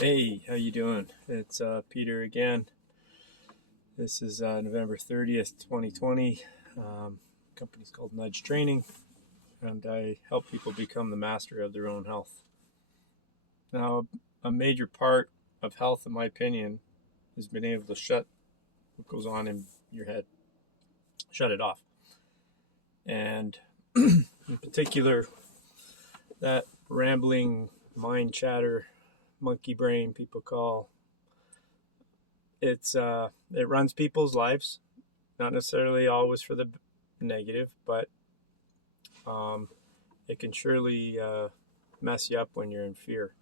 Hey, how you doing? It's Peter again. This is November 30th, 2020. Company's called Nudge Training, and I help people become the master of their own health. Now, a major part of health, in my opinion, is being able to shut what goes on in your head, shut it off. And in particular, that rambling mind chatter, monkey brain, people call it runs people's lives, not necessarily always for the negative, but um, it can surely mess you up when you're in fear.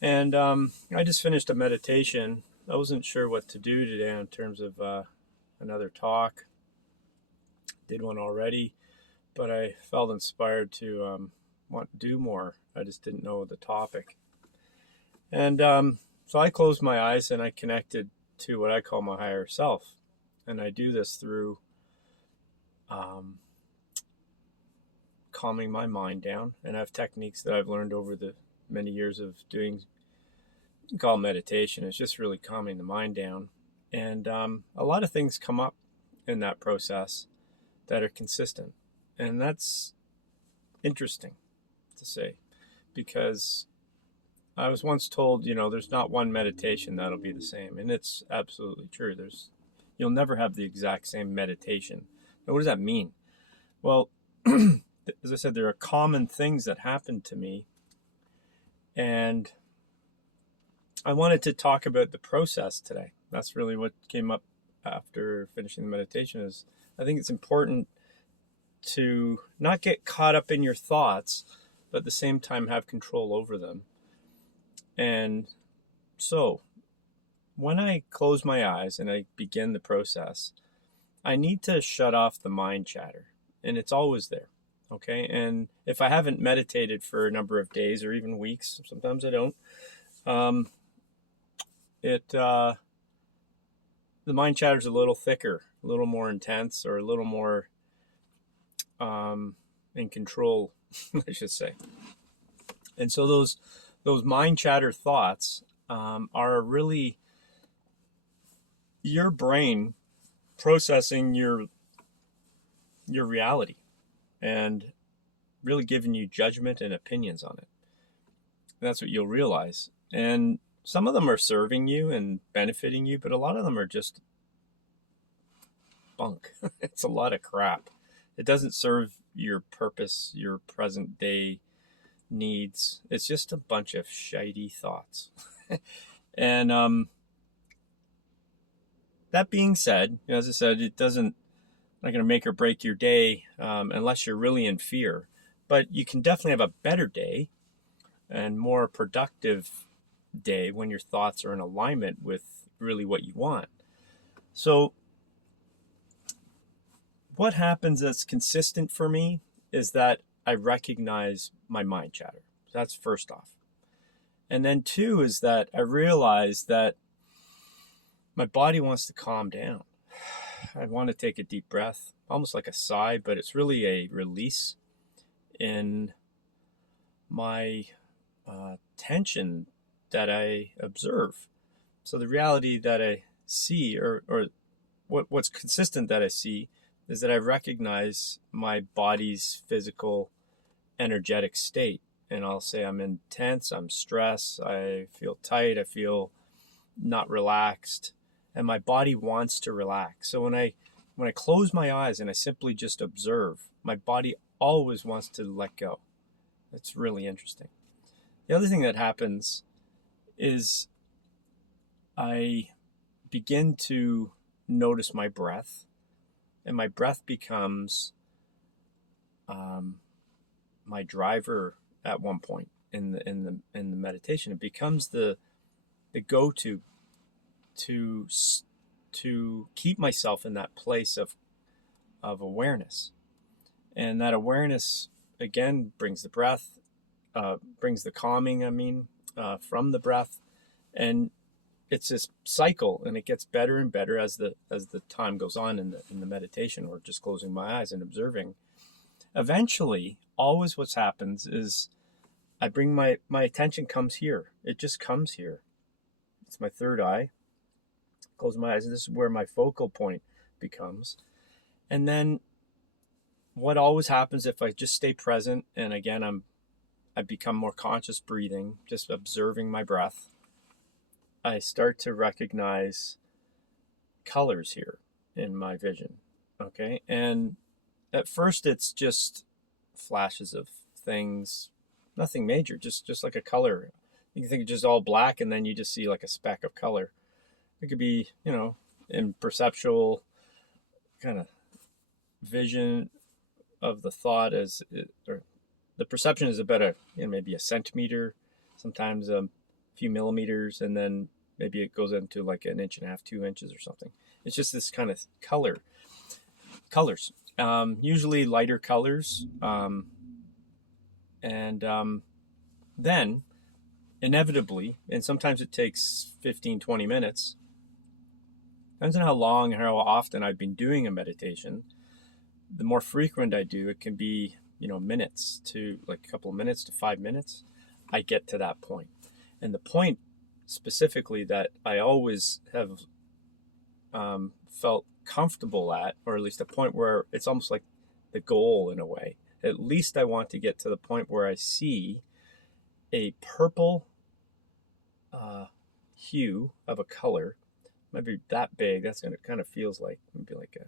And I just finished a meditation. I wasn't sure what to do today in terms of another talk. Did one already, but I felt inspired to want to do more. I just didn't know the topic. And so I closed my eyes and I connected to what I call my higher self. And I do this through um, calming my mind down. And I have techniques that I've learned over the many years of doing, you can call meditation. It's just really calming the mind down. And a lot of things come up in that process that are consistent. And that's interesting to say because I was once told, there's not one meditation that'll be the same. And it's absolutely true. You'll never have the exact same meditation. Now, what does that mean? Well, as I said, there are common things that happen to me. And I wanted to talk about the process today. That's really what came up after finishing the meditation is I think it's important to not get caught up in your thoughts, but at the same time have control over them. And so when I close my eyes and I begin the process, I need to shut off the mind chatter. And it's always there. Okay. And if I haven't meditated for a number of days or even weeks, sometimes I don't, um, the mind chatter is a little thicker, a little more intense, or a little more in control, I should say. And so those mind chatter thoughts are really your brain processing your reality and really giving you judgment and opinions on it. And that's what you'll realize. And some of them are serving you and benefiting you, but a lot of them are just bunk. It's a lot of crap. It doesn't serve your purpose, your present day needs. It's just a bunch of shitey thoughts. And that being said, as I said, it doesn't not going to make or break your day unless you're really in fear. But you can definitely have a better day and more productive day when your thoughts are in alignment with really what you want. So what happens that's consistent for me is that I recognize my mind chatter. That's first off. And then two is that I realize that my body wants to calm down. I want to take a deep breath, almost like a sigh, but it's really a release in my tension that I observe. So the reality that I see, or what's consistent that I see, is that I recognize my body's physical, energetic state. And I'll say I'm intense, I'm stressed, I feel tight, I feel not relaxed, and my body wants to relax. So when I close my eyes and I simply just observe, my body always wants to let go. It's really interesting. The other thing that happens is I begin to notice my breath, and my breath becomes my driver at one point in the meditation. It becomes the go-to to keep myself in that place of awareness. And that awareness again brings the breath, brings the calming, from the breath. And it's this cycle, and it gets better and better as the time goes on in the meditation, or just closing my eyes and observing. Eventually, always what happens is I bring my attention comes here. It just comes here. It's my third eye. Close my eyes. This is where my focal point becomes. And then what always happens if I just stay present, and again, I become more conscious breathing, just observing my breath, I start to recognize colors here in my vision. Okay. And at first it's just flashes of things, nothing major, just like a color. You can think it's just all black, and then you just see like a speck of color. It could be, in perceptual kind of vision of the thought or the perception is about maybe a centimeter, sometimes a few millimeters, and then maybe it goes into like an inch and a half, 2 inches or something. It's just this kind of colors, usually lighter colors. Then inevitably, and sometimes it takes 15, 20 minutes, depends on how long and how often I've been doing a meditation. The more frequent I do, it can be, minutes to like a couple of minutes to 5 minutes. I get to that point. And the point specifically that I always have felt comfortable at, or at least a point where it's almost like the goal in a way. At least I want to get to the point where I see a purple hue of a color, maybe that big. That's going to kind of feels like maybe like a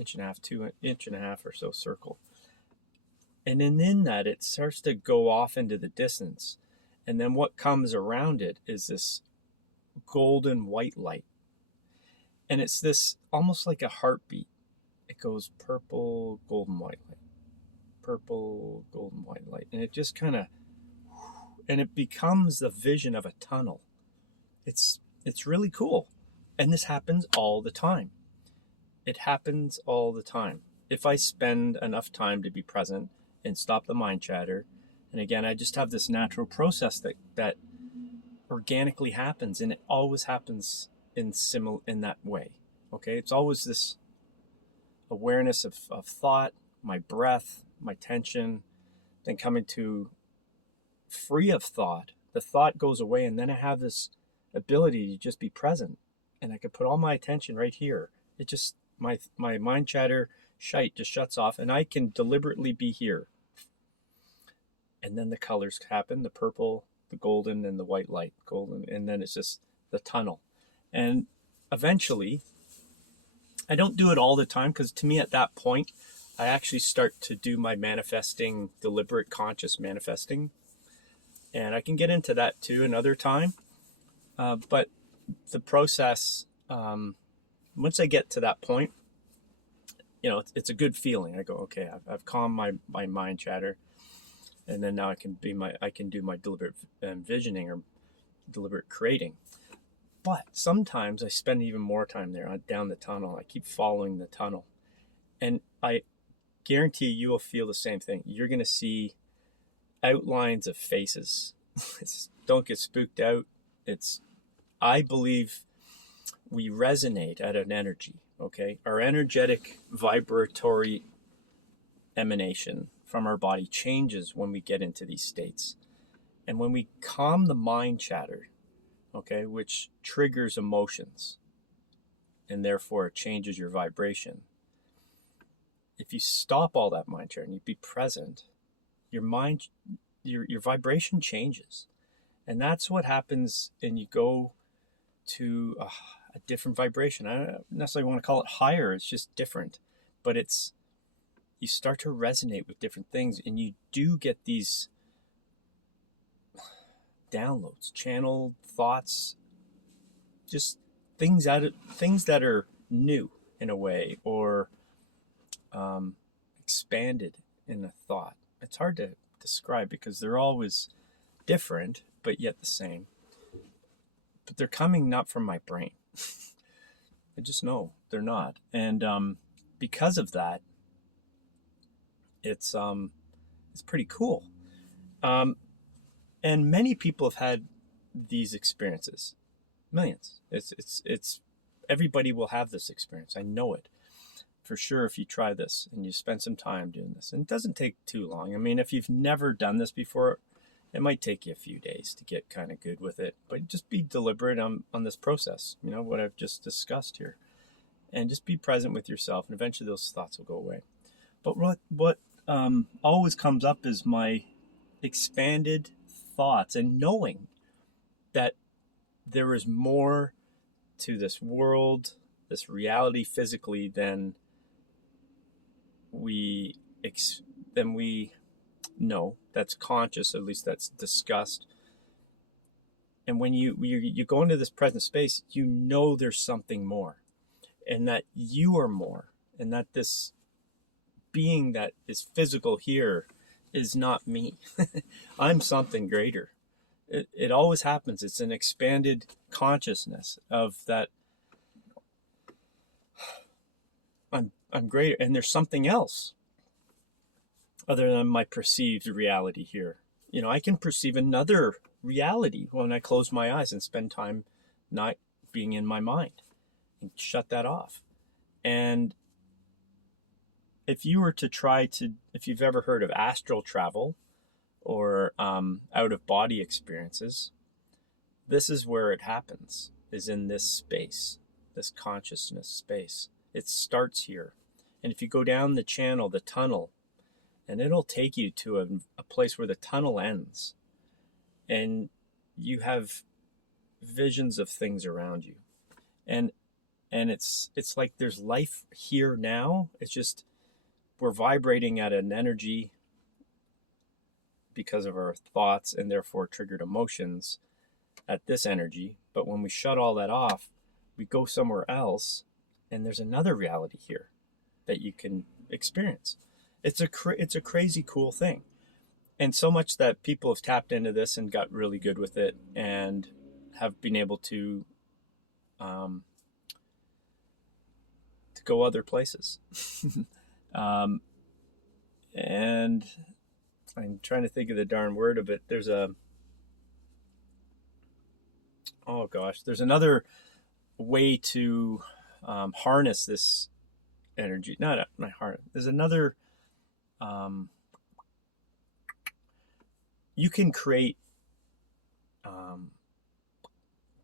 inch and a half, 2.5 or so circle. And then in that, it starts to go off into the distance. And then what comes around it is this golden white light. And it's this almost like a heartbeat. It goes purple, golden, white light. Purple, golden, white light. And it just kind of, and it becomes the vision of a tunnel. It's really cool. And this happens all the time. It happens all the time. If I spend enough time to be present and stop the mind chatter, and again, I just have this natural process that organically happens, and it always happens in that way. Okay, it's always this awareness of thought, my breath, my tension, then coming to free of thought. The thought goes away, and then I have this ability to just be present, and I can put all my attention right here. It just my mind chatter shite just shuts off, and I can deliberately be here. And then the colors happen, the purple, the golden, and the white light. Golden, and then it's just the tunnel. And eventually, I don't do it all the time, because to me at that point, I actually start to do my manifesting, deliberate, conscious manifesting. And I can get into that too another time. But the process, once I get to that point, it's a good feeling. I go, okay, I've calmed my mind chatter, and then now I can do my deliberate envisioning or deliberate creating. But sometimes I spend even more time there down the tunnel. I keep following the tunnel, and I guarantee you will feel the same thing. You're going to see outlines of faces. Don't get spooked out. I believe we resonate at an energy. Okay, our energetic vibratory emanation from our body changes when we get into these states. And when we calm the mind chatter, okay, which triggers emotions, and therefore it changes your vibration. If you stop all that mind chatter and you be present, your vibration changes. And that's what happens, and you go to a different vibration. I don't necessarily want to call it higher, it's just different. But you start to resonate with different things, and you do get these downloads, channeled thoughts, just things that are new in a way, or expanded in a thought. It's hard to describe because they're always different, but yet the same. But they're coming not from my brain. I just know they're not. And because of that, it's pretty cool. And many people have had these experiences. Millions. It's everybody will have this experience. I know it for sure if you try this and you spend some time doing this. And it doesn't take too long. I mean, if you've never done this before, It might take you a few days to get kind of good with it, but just be deliberate on this process, what I've just discussed here, and just be present with yourself, and eventually those thoughts will go away. But what always comes up is my expanded thoughts and knowing that there is more to this world, this reality physically than we know. That's conscious, at least that's discussed. And when you go into this present space, there's something more, and that you are more, and that this being that is physical here is not me. I'm something greater. It always happens. It's an expanded consciousness of that I'm greater, and there's something else other than my perceived reality here. I can perceive another reality when I close my eyes and spend time not being in my mind and shut that off. And if you've ever heard of astral travel or out of body experiences, this is where it happens, is in this space, this consciousness space. It starts here. And if you go down the channel, the tunnel, and it'll take you to a place where the tunnel ends, and you have visions of things around you, and it's like there's life here now. It's just we're vibrating at an energy because of our thoughts and therefore triggered emotions at this energy. But when we shut all that off, we go somewhere else, and there's another reality here that you can experience. It's a crazy cool thing. And so much that people have tapped into this and got really good with it and have been able to go other places. And I'm trying to think of the darn word of it. There's another way to harness this energy. Not harness. There's another. You can create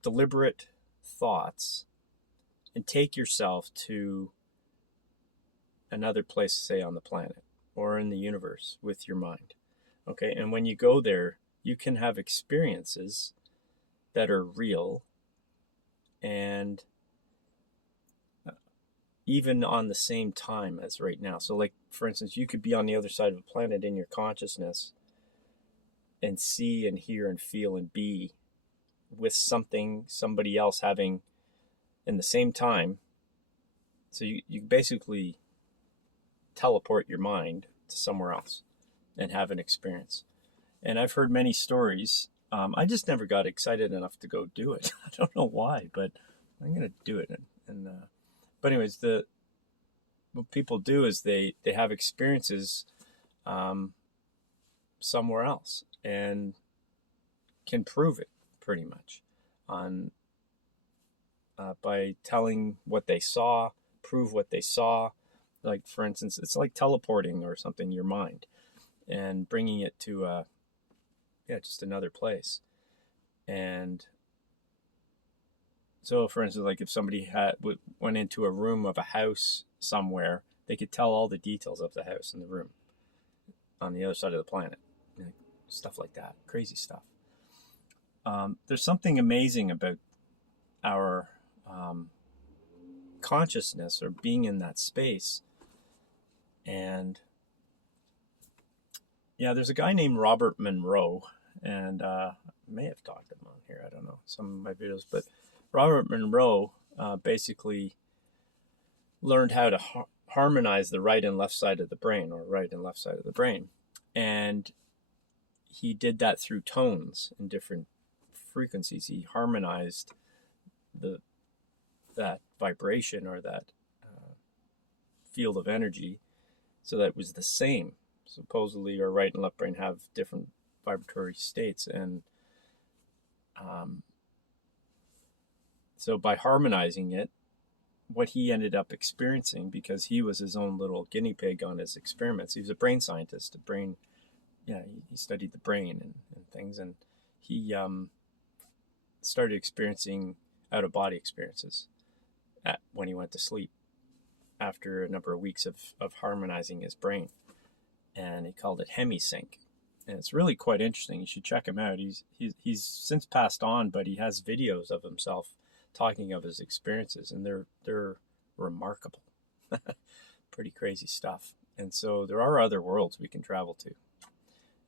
deliberate thoughts and take yourself to another place, say on the planet or in the universe with your mind. Okay, and when you go there, you can have experiences that are real and even on the same time as right now. So like, for instance, you could be on the other side of the planet in your consciousness and see and hear and feel and be with somebody else having in the same time. So you basically teleport your mind to somewhere else and have an experience. And I've heard many stories. I just never got excited enough to go do it. I don't know why, but I'm going to do it. But anyways, what people do is they have experiences somewhere else and can prove it pretty much on by telling what they saw, prove what they saw. Like, for instance, it's like teleporting or something, your mind, and bringing it to just another place. And so, for instance, like if somebody went into a room of a house somewhere, they could tell all the details of the house and the room on the other side of the planet. Stuff like that. Crazy stuff. There's something amazing about our consciousness or being in that space. And yeah, there's a guy named Robert Monroe, and I may have talked to him on here. I don't know, some of my videos, but Robert Monroe basically learned how to harmonize the right and left side of the brain, or right and left side of the brain. And he did that through tones and different frequencies. He harmonized that vibration or that field of energy so that it was the same. Supposedly our right and left brain have different vibratory states, and so by harmonizing it, what he ended up experiencing, because he was his own little guinea pig on his experiments, he was a brain scientist, yeah, he studied the brain and things, and he started experiencing out of body experiences when he went to sleep after a number of weeks of harmonizing his brain, and he called it hemisync. And it's really quite interesting. You should check him out. He's since passed on, but he has videos of himself talking of his experiences, and they're remarkable. Pretty crazy stuff. And so there are other worlds we can travel to,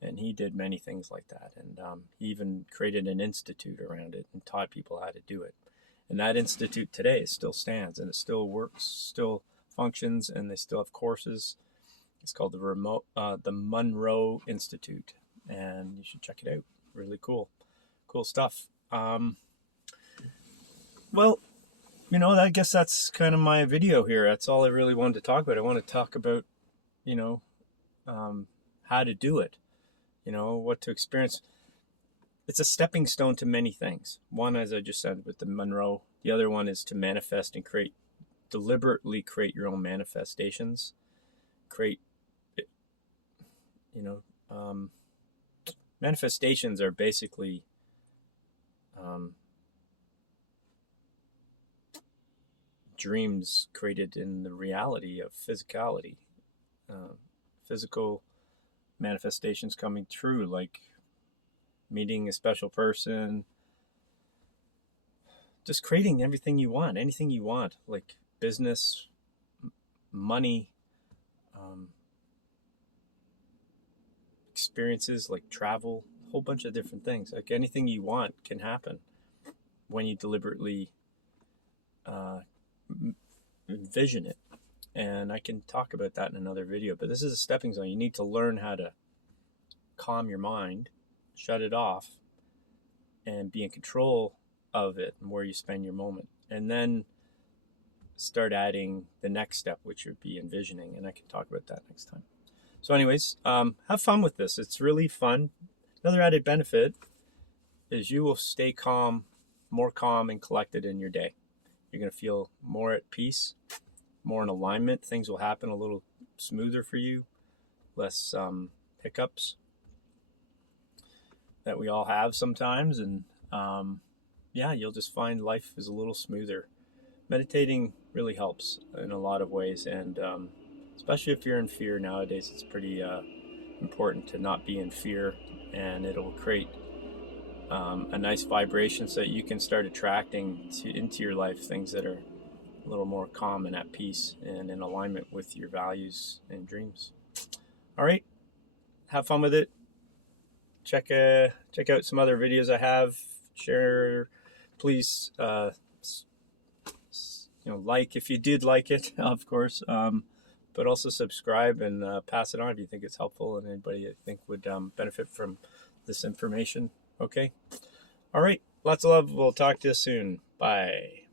and he did many things like that. And he even created an institute around it and taught people how to do it. And that institute today still stands, and it still works, still functions, and they still have courses. It's called the Monroe Institute, and you should check it out. Really cool stuff. Well, I guess that's kind of my video here. That's all I really wanted to talk about. I want to talk about, how to do it. What to experience. It's a stepping stone to many things. One, as I just said, with the Monroe. The other one is to manifest and deliberately create your own manifestations. Manifestations are basically dreams created in the reality of physicality, physical manifestations coming true, like meeting a special person, just creating everything you want, anything you want, like business, money, experiences like travel, a whole bunch of different things. Like anything you want can happen when you deliberately envision it. And I can talk about that in another video, but this is a stepping stone. You need to learn how to calm your mind, shut it off, and be in control of it and where you spend your moment. And then start adding the next step, which would be envisioning. And I can talk about that next time. So anyways, have fun with this. It's really fun. Another added benefit is you will stay calm, more calm and collected in your day. You're going to feel more at peace, more in alignment. Things will happen a little smoother for you, less hiccups that we all have sometimes. And you'll just find life is a little smoother. Meditating really helps in a lot of ways, and especially if you're in fear nowadays, it's pretty important to not be in fear, and it'll create a nice vibration so that you can start attracting into your life things that are a little more calm and at peace and in alignment with your values and dreams. All right, have fun with it. Check out some other videos I have. Share, please. Like if you did like it, of course. But also subscribe and pass it on if you think it's helpful and anybody you think would benefit from this information. Okay. All right. Lots of love. We'll talk to you soon. Bye.